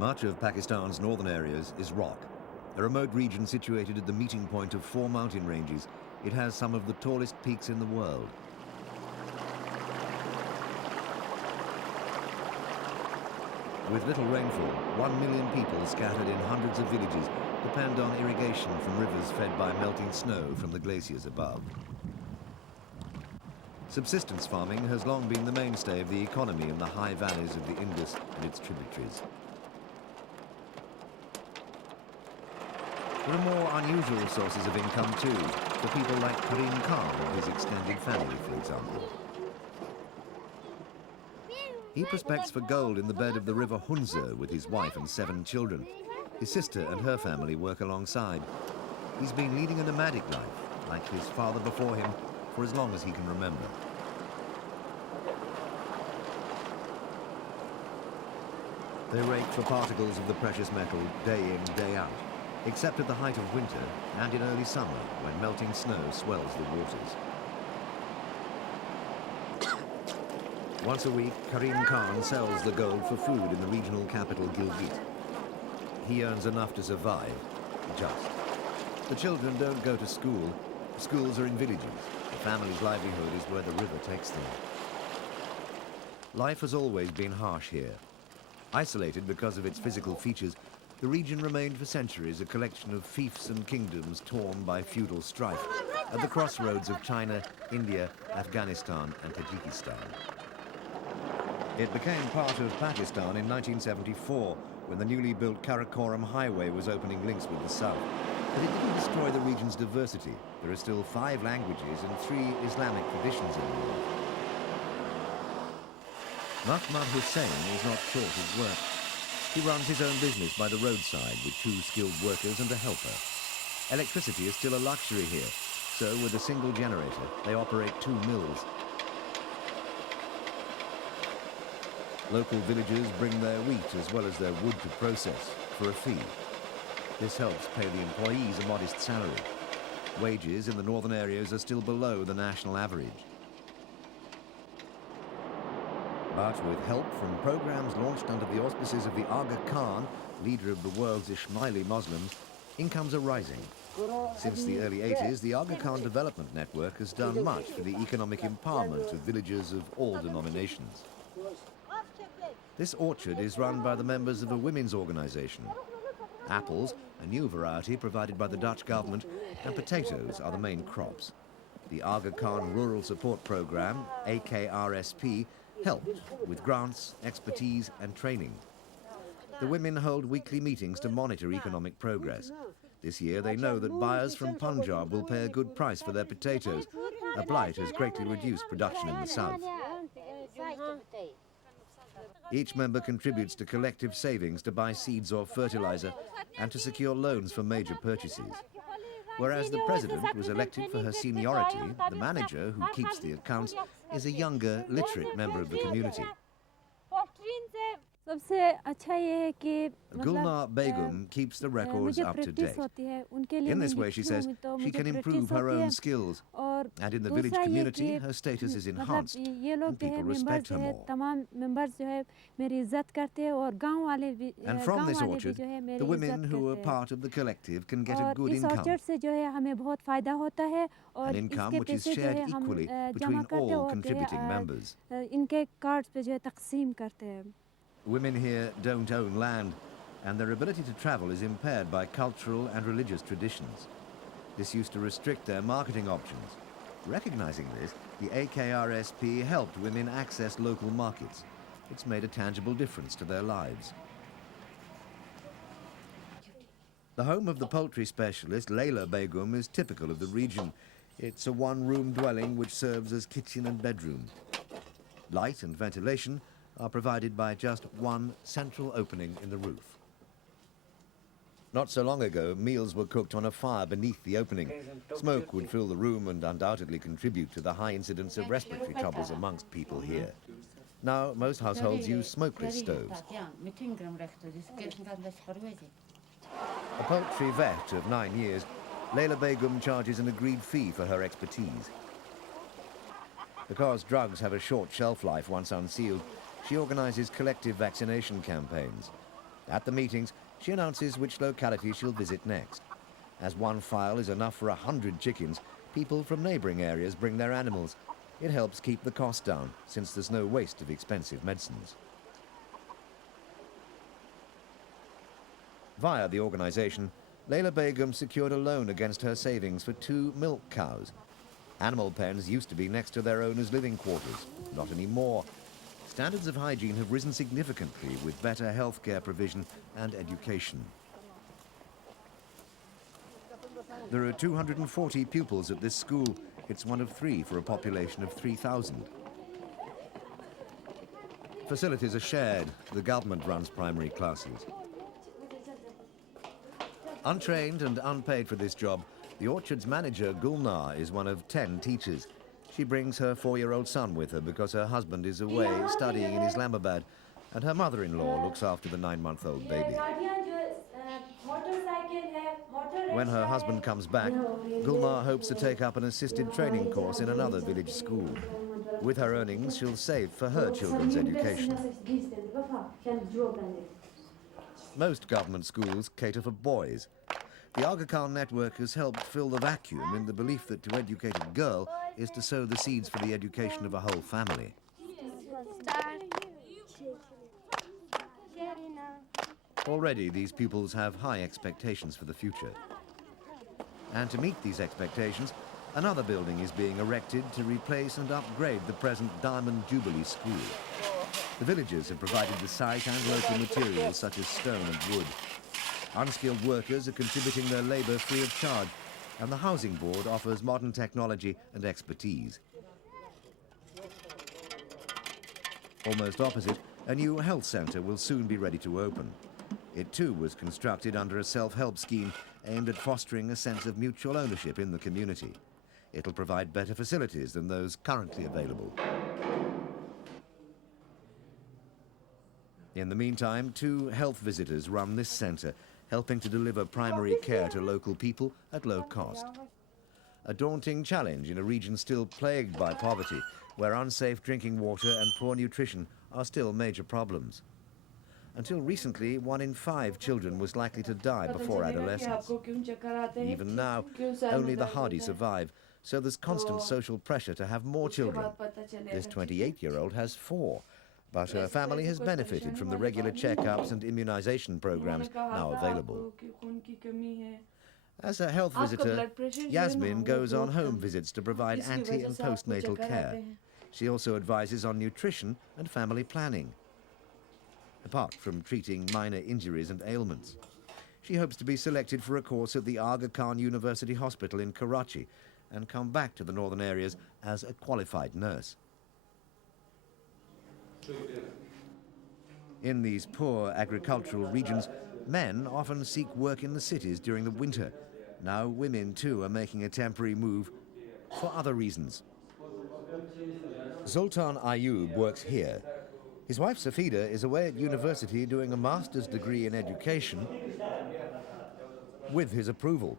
Much of Pakistan's northern areas is rock. A remote region situated at the meeting point of 4 mountain ranges, it has some of the tallest peaks in the world. With little rainfall, 1 million people scattered in hundreds of villages depend on irrigation from rivers fed by melting snow from the glaciers above. Subsistence farming has long been the mainstay of the economy in the high valleys of the Indus and its tributaries. There are more unusual sources of income too, for people like Karim Khan and his extended family, for example. He prospects for gold in the bed of the river Hunza with his wife and 7 children. His sister and her family work alongside. He's been leading a nomadic life, like his father before him, for as long as he can remember. They rake for particles of the precious metal day in, day out, except at the height of winter and in early summer when melting snow swells the waters. Once a week, Karim Khan sells the gold for food in the regional capital Gilgit. He earns enough to survive, just. The children don't go to school. Schools are in villages. The family's livelihood is where the river takes them. Life has always been harsh here. Isolated because of its physical features, the region remained for centuries a collection of fiefs and kingdoms torn by feudal strife at the crossroads of China, India, Afghanistan and Tajikistan. It became part of Pakistan in 1974 when the newly built Karakoram Highway was opening links with the south. But it didn't destroy the region's diversity. There are still 5 languages and 3 Islamic traditions in the north. Mahmoud Hussain is not short of work. He runs his own business by the roadside with 2 skilled workers and a helper. Electricity is still a luxury here, so with a single generator, they operate 2 mills. Local villagers bring their wheat as well as their wood to process for a fee. This helps pay the employees a modest salary. Wages in the northern areas are still below the national average. But with help from programs launched under the auspices of the Aga Khan, leader of the world's Ismaili Muslims, incomes are rising. Since the early 80s, the Aga Khan Development Network has done much for the economic empowerment of villagers of all denominations. This orchard is run by the members of a women's organization. Apples, a new variety provided by the Dutch government, and potatoes are the main crops. The Aga Khan Rural Support Program, AKRSP, helped with grants, expertise and training. The women hold weekly meetings to monitor economic progress. This year they know that buyers from Punjab will pay a good price for their potatoes. A blight has greatly reduced production in the south. Each member contributes to collective savings to buy seeds or fertilizer and to secure loans for major purchases. Whereas the president was elected for her seniority, the manager, who keeps the accounts, is a younger, literate member of the community. Gulnar Begum keeps the records up to date. In this way, she says, she can improve her own skills. And in the village community, her status is enhanced and people respect her more. And from this orchard, the women who are part of the collective can get a good income. An income which is shared equally between all contributing members. Women here don't own land, and their ability to travel is impaired by cultural and religious traditions. This used to restrict their marketing options. Recognizing this, the AKRSP helped women access local markets. It's made a tangible difference to their lives. The home of the poultry specialist, Layla Begum, is typical of the region. It's a one-room dwelling which serves as kitchen and bedroom. Light and ventilation are provided by just one central opening in the roof. Not so long ago, meals were cooked on a fire beneath the opening. Smoke would fill the room and undoubtedly contribute to the high incidence of respiratory troubles amongst people here. Now, most households use smokeless stoves. A poultry vet of 9 years, Layla Begum charges an agreed fee for her expertise. Because drugs have a short shelf life once unsealed, she organizes collective vaccination campaigns. At the meetings, she announces which locality she'll visit next. As one file is enough for 100 chickens, people from neighbouring areas bring their animals. It helps keep the cost down, since there's no waste of expensive medicines. Via the organisation, Layla Begum secured a loan against her savings for 2 milk cows. Animal pens used to be next to their owners' living quarters, not anymore. Standards of hygiene have risen significantly with better healthcare provision and education. There are 240 pupils at this school. It's one of 3 for a population of 3,000. Facilities are shared. The government runs primary classes. Untrained and unpaid for this job, the orchard's manager, Gulnar, is one of 10 teachers. She brings her 4-year-old son with her because her husband is away studying in Islamabad, and her mother-in-law looks after the 9-month-old baby. When her husband comes back, Gulnar hopes to take up an assisted training course in another village school. With her earnings, she'll save for her children's education. Most government schools cater for boys. The Aga Khan network has helped fill the vacuum in the belief that to educate a girl is to sow the seeds for the education of a whole family. Already, these pupils have high expectations for the future. And to meet these expectations, another building is being erected to replace and upgrade the present Diamond Jubilee School. The villagers have provided the site and local materials such as stone and wood. Unskilled workers are contributing their labour free of charge, and the Housing Board offers modern technology and expertise. Almost opposite, a new health centre will soon be ready to open. It too was constructed under a self-help scheme aimed at fostering a sense of mutual ownership in the community. It'll provide better facilities than those currently available. In the meantime, 2 health visitors run this centre, helping to deliver primary care to local people at low cost. A daunting challenge in a region still plagued by poverty, where unsafe drinking water and poor nutrition are still major problems. Until recently, 1 in 5 children was likely to die before adolescence. Even now, only the hardy survive, so there's constant social pressure to have more children. This 28-year-old has 4. But her family has benefited from the regular checkups and immunization programs now available. As a health visitor, Yasmin goes on home visits to provide ante- and postnatal care. She also advises on nutrition and family planning, apart from treating minor injuries and ailments. She hopes to be selected for a course at the Aga Khan University Hospital in Karachi and come back to the northern areas as a qualified nurse. In these poor agricultural regions, men often seek work in the cities during the winter. Now women too are making a temporary move for other reasons. Sultan Ayub works here. His wife Safida is away at university doing a master's degree in education with his approval.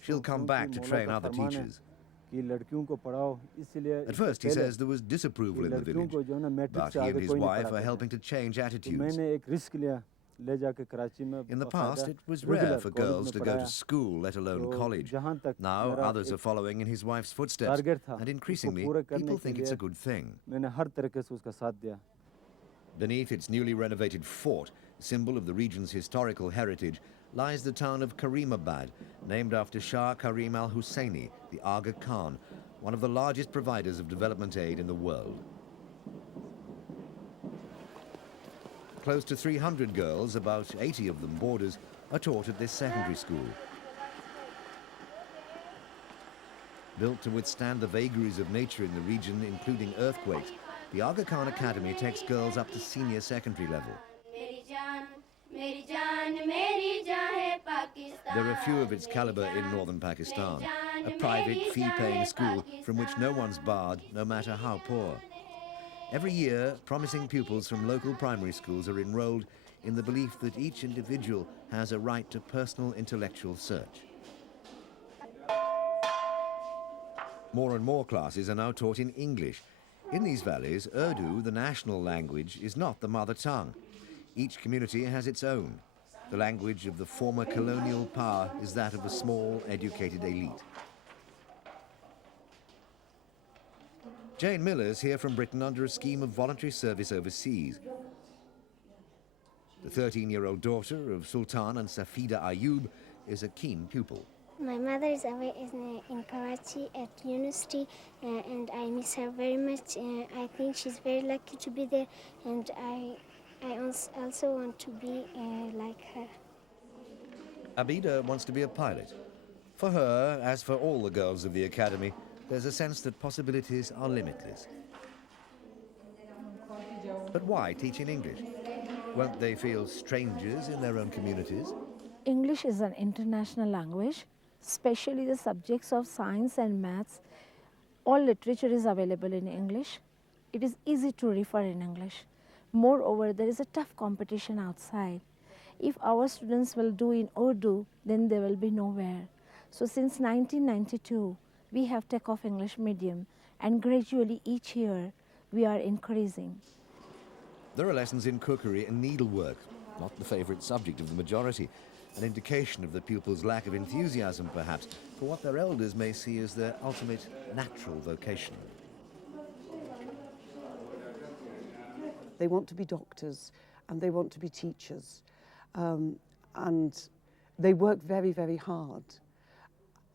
She'll come back to train other teachers. At first, he says there was disapproval in the village, but he and his wife are helping to change attitudes. In the past, it was rare for girls to go to school, let alone college. Now, others are following in his wife's footsteps, and increasingly, people think it's a good thing. Beneath its newly renovated fort, symbol of the region's historical heritage, lies the town of Karimabad, named after Shah Karim al-Husseini, the Aga Khan, one of the largest providers of development aid in the world. Close to 300 girls, about 80 of them boarders, are taught at this secondary school. Built to withstand the vagaries of nature in the region, including earthquakes, the Aga Khan Academy takes girls up to senior secondary level. There are few of its caliber in northern Pakistan, a private fee-paying school from which no one's barred, no matter how poor. Every year, promising pupils from local primary schools are enrolled in the belief that each individual has a right to personal intellectual search. More and more classes are now taught in English. In these valleys, Urdu, the national language, is not the mother tongue. Each community has its own. The language of the former colonial power is that of a small, educated elite. Jane Miller's here from Britain under a scheme of voluntary service overseas. The 13-year-old daughter of Sultan and Safida Ayub is a keen pupil. My mother is away in Karachi at university, and I miss her very much. I think she's very lucky to be there, and I also want to be like her. Abida wants to be a pilot. For her, as for all the girls of the academy, there's a sense that possibilities are limitless. But why teach in English? Won't they feel strangers in their own communities? English is an international language, especially the subjects of science and maths. All literature is available in English. It is easy to refer in English. Moreover, there is a tough competition outside. If our students will do in Urdu, then they will be nowhere. So since 1992, we have Takeoff English medium, and gradually each year we are increasing. There are lessons in cookery and needlework, not the favorite subject of the majority, an indication of the pupils' lack of enthusiasm, perhaps, for what their elders may see as their ultimate natural vocation. They want to be doctors and they want to be teachers, and they work very, very hard.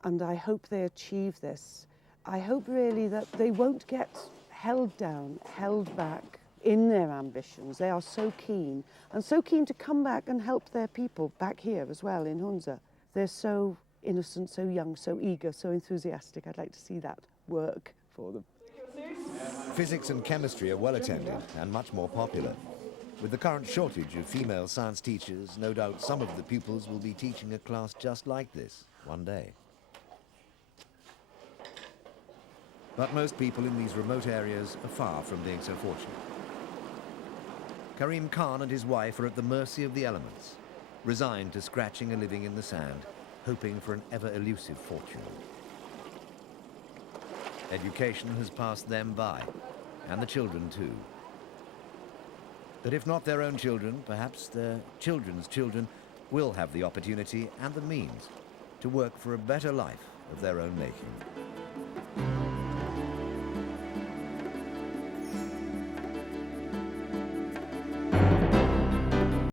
And I hope they achieve this. I hope really that they won't get held down, held back in their ambitions. They are so keen, and so keen to come back and help their people back here as well in Hunza. They're so innocent, so young, so eager, so enthusiastic. I'd like to see that work for them. Physics and chemistry are well attended and much more popular. With the current shortage of female science teachers, no doubt some of the pupils will be teaching a class just like this one day. But most people in these remote areas are far from being so fortunate. Karim Khan and his wife are at the mercy of the elements, resigned to scratching a living in the sand, hoping for an ever-elusive fortune. Education has passed them by, and the children too. But if not their own children, perhaps their children's children will have the opportunity and the means to work for a better life of their own making.